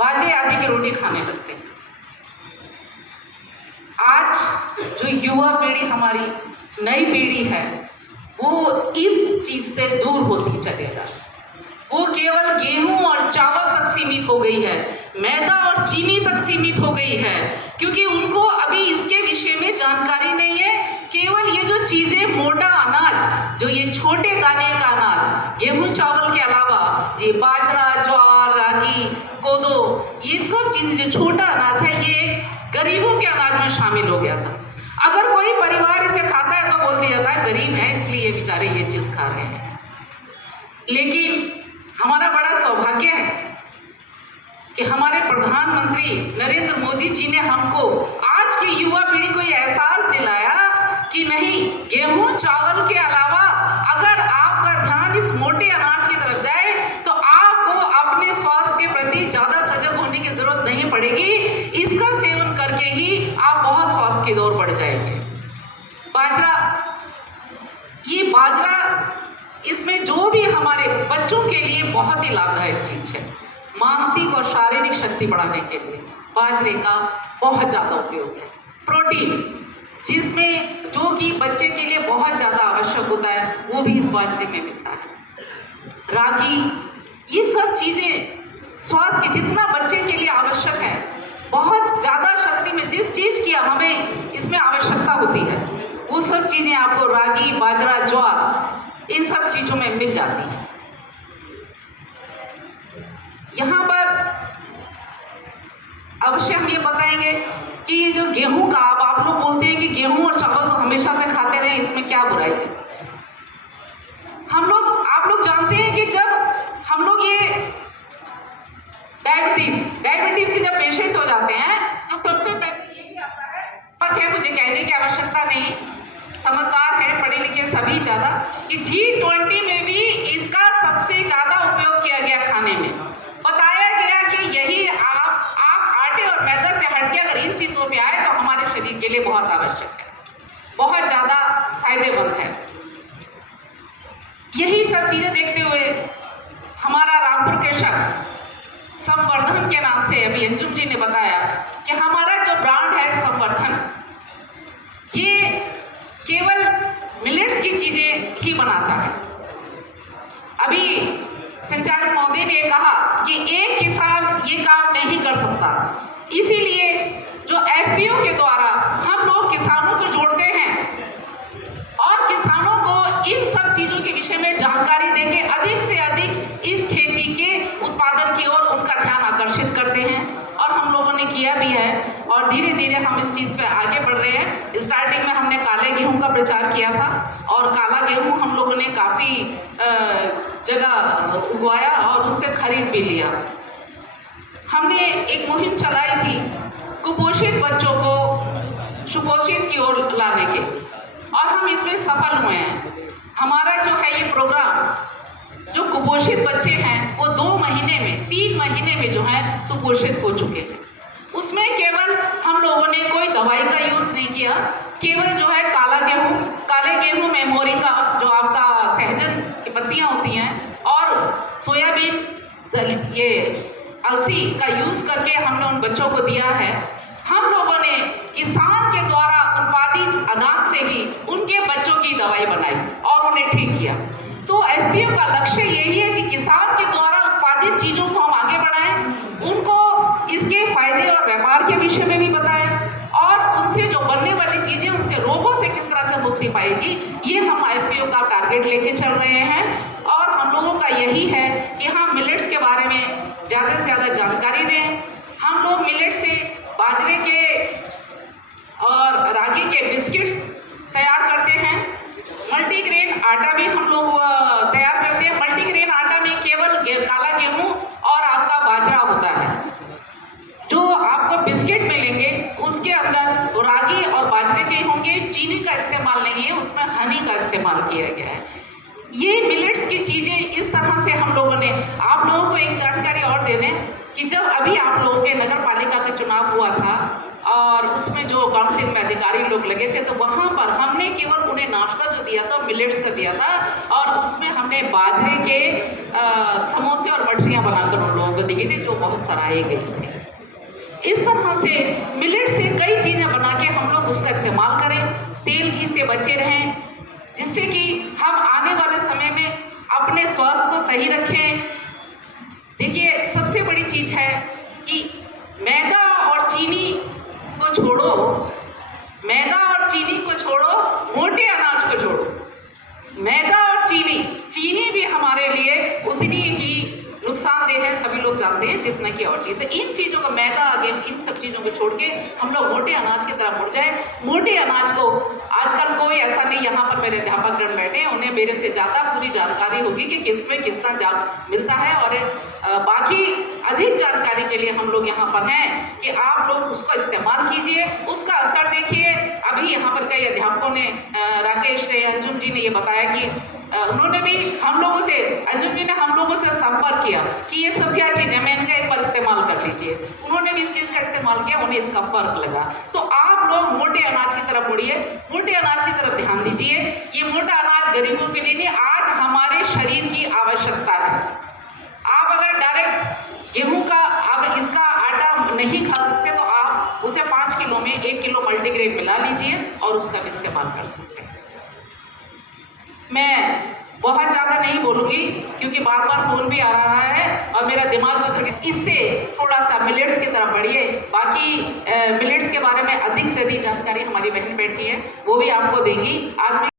बाजरे आदि की रोटी खाने लगते हैं। आज जो युवा पीढ़ी हमारी नई पीढ़ी है वो इस चीज से दूर होती चलेगा। वो केवल गेहूं और चावल तक सीमित हो गई है, मैदा और चीनी तक सीमित हो गई है, क्योंकि उनको अभी इसके विषय में जानकारी नहीं है। केवल ये जो चीजें मोटा अनाज, जो ये छोटे दाने का अनाज, गेहूं चावल के अलावा ये बाजरा, ज्वार, रागी, कोदो, ये सब चीजें जो छोटा अनाज है ये गरीबों के अनाज में शामिल हो गया था। अगर कोई परिवार इसे खाता है तो बोल दिया जाता है गरीब है इसलिए बेचारे ये चीज खा रहे हैं। लेकिन हमारा बड़ा सौभाग्य है कि हमारे प्रधानमंत्री नरेंद्र मोदी जी ने हमको, आज की युवा पीढ़ी को ये एहसास दिलाया कि नहीं, गेहूं चावल के अलावा अगर आपका ध्यान इस मोटे अनाज की तरफ जाए तो आपको अपने स्वास्थ्य के प्रति ज्यादा सजग होने की जरूरत नहीं पड़ेगी। इसका सेवन करके ही आप बहुत स्वास्थ्य की ओर बढ़ जाएंगे। बाजरा, ये बाजरा, इसमें जो भी हमारे बच्चों के लिए बहुत ही लाभदायक चीज है। मानसिक और शारीरिक शक्ति बढ़ाने के लिए बाजरे का बहुत ज्यादा उपयोग है। प्रोटीन, जिसमें जो कि बच्चे के लिए बहुत ज्यादा आवश्यक होता है, वो भी इस बाजरे में मिलता है। रागी, ये सब चीजें स्वास्थ्य की जितना बच्चे के लिए आवश्यक है, बहुत ज्यादा शक्ति में जिस चीज की हमें इसमें आवश्यकता होती है, वो सब चीजें आपको रागी, बाजरा, ज्वार, इन सब चीजों में मिल जाती है। यहां पर अवश्य हम ये बताएंगे कि ये जो गेहूं का, अब आप लोग बोलते हैं कि गेहूं और चावल तो हमेशा से खाते रहे, इसमें क्या बुराई है। आप लोग जानते हैं कि जब हम लोग ये डायबिटीज के जब पेशेंट हो जाते हैं तो सबसे पहले यही आता है, मुझे कहने की आवश्यकता नहीं, समझदार है, पढ़े लिखे सभी ज्यादा, कि G20 में भी इसका सबसे ज्यादा उपयोग किया गया खाने में। बताया गया कि यही आप आटे और मैदा से हटके अगर इन चीजों पे आए तो हमारे शरीर के लिए बहुत आवश्यक है, बहुत ज्यादा फायदेमंद है। यही सब चीजें देखते हुए हमारा रामपुर के शक संवर्धन के नाम से अभी अंजुम जी ने बताया कि हमारा जो ब्रांड है संवर्धन, ये केवल मिलेट्स की चीजें ही बनाता है। अभी संचालक महोदय ने कहा कि एक किसान ये काम नहीं कर सकता, इसीलिए जो FPO के द्वारा हम लोग किसानों को जोड़ते हैं और किसानों को इन सब चीजों के विषय में जानकारी देके अधिक से अधिक इस खेती के उत्पादन की ओर उनका ध्यान आकर्षित करते हैं, और हम लोगों ने किया भी है और धीरे धीरे हम इस चीज पे आगे बढ़ रहे हैं। स्टार्टिंग में हमने काले गेहूं का प्रचार किया था और काला गेहूं हम लोगों ने काफी जगह उगाया और उनसे खरीद भी लिया। हमने एक मुहिम चलाई थी कुपोषित बच्चों को सुपोषित की ओर लाने के, और हम इसमें सफल हुए हैं। हमारा जो है ये प्रोग्राम, जो कुपोषित बच्चे हैं वो 2 महीने में, 3 महीने में जो है सुपोषित हो चुके हैं। उसमें केवल हम लोगों ने कोई दवाई का यूज नहीं किया, केवल जो है काला गेहूं, काले गेहूं में मोरिंगा, जो आपका सहजन की पत्तियां होती हैं, और सोयाबीन, ये अलसी का यूज करके हमने उन बच्चों को दिया है। हम लोगों ने किसान के द्वारा उत्पादित अनाज से ही उनके बच्चों की दवाई बनाई और उन्हें ठीक किया। तो FPO का लक्ष्य यही है कि किसान के द्वारा उत्पादित चीजों को हम आगे बढ़ाएं, उनको इसके फायदे और व्यापार के विषय में भी बताएं, और उनसे जो बनने वाली चीजें, उनसे रोगों से किस तरह से मुक्ति पाएगी, ये हम FPO का टारगेट लेके चल रहे हैं। और हम लोगों का यही है कि हम मिलेट्स के बारे में ज्यादा से ज्यादा जानकारी दें। हम लोग मिलेट से बाजरे के और रागी के बिस्किट्स तैयार करते हैं। मल्टीग्रेन आटा भी हम लोग तैयार करते हैं। मल्टीग्रेन आटा में केवल काला गेहूं और आपका बाजरा होता है। जो आपको बिस्किट मिलेंगे उसके अंदर रागी और बाजरे के होंगे, चीनी का इस्तेमाल नहीं है, उसमें हनी का इस्तेमाल किया गया है। ये मिलेट्स की चीजें इस तरह से हम लोगों ने, आप लोगों को एक जानकारी और दे दें कि जब अभी आप लोगों के नगर पालिका का चुनाव हुआ था और उसमें जो काउंटिंग में अधिकारी लोग लगे थे, तो वहाँ पर हमने केवल उन्हें नाश्ता जो दिया था मिलेट्स का दिया था, और उसमें हमने बाजरे के समोसे और मठरियाँ बनाकर उन लोगों को दी थी, जो बहुत सराहे गए थे। इस तरह से मिलेट से कई चीज़ें बना के हम लोग उसका इस्तेमाल करें, तेल घी से बचे रहें, जिससे कि हम आने वाले समय में अपने स्वास्थ्य को सही रखें। देखिए, सबसे बड़ी चीज़ है कि मैदा और चीनी को छोड़ो, मैदा और चीनी को छोड़ो, मोटे अनाज को छोड़ो। मैदा और चीनी भी हमारे लिए उतनी ही नुकसानदेह है, सभी लोग जानते हैं, जितना कि और चीज़। तो इन चीज़ों का मैदा आगे, इन सब चीज़ों को छोड़ के हम लोग मोटे अनाज की तरफ मुड़ जाए। मोटे अनाज को आजकल कोई ऐसा नहीं, यहाँ पर मेरे अध्यापकगण बैठे हैं, उन्हें मेरे से ज़्यादा पूरी जानकारी होगी कि किसमें कितना मिलता है, और बाकी अधिक जानकारी के लिए हम लोग यहाँ पर हैं कि आप लोग उसका इस्तेमाल कीजिए, उसका असर देखिए। अभी यहाँ पर कई अध्यापकों ने, राकेश ने, अंजुम जी ने ये बताया कि उन्होंने भी हम लोगों से, अंजुम जी ने हम लोगों से संपर्क किया कि ये सब क्या चीज़ है, मैं इनका एक बार इस्तेमाल कर लीजिए। उन्होंने भी इस चीज़ का इस्तेमाल किया, उन्हें इसका फर्क लगा। तो आप लोग मोटे अनाज की तरफ मुड़िए, मोटे अनाज की तरफ ध्यान दीजिए। ये मोटा अनाज गरीबों के लिए नहीं, आज हमारे शरीर की आवश्यकता है। आप अगर डायरेक्ट गेहूं का, अगर इसका आटा नहीं खा सकते, तो आप उसे 5 किलो में 1 किलो मल्टीग्रेन मिला लीजिए और उसका भी इस्तेमाल कर सकते हैं। मैं बहुत ज़्यादा नहीं बोलूँगी क्योंकि बार बार फ़ोन भी आ रहा है और मेरा दिमाग में थोड़ा, इससे थोड़ा सा मिलेट्स की तरफ बढ़िए। बाकी मिलेट्स के बारे में अधिक से अधिक जानकारी हमारी बहन बैठी है, वो भी आपको देंगी। आज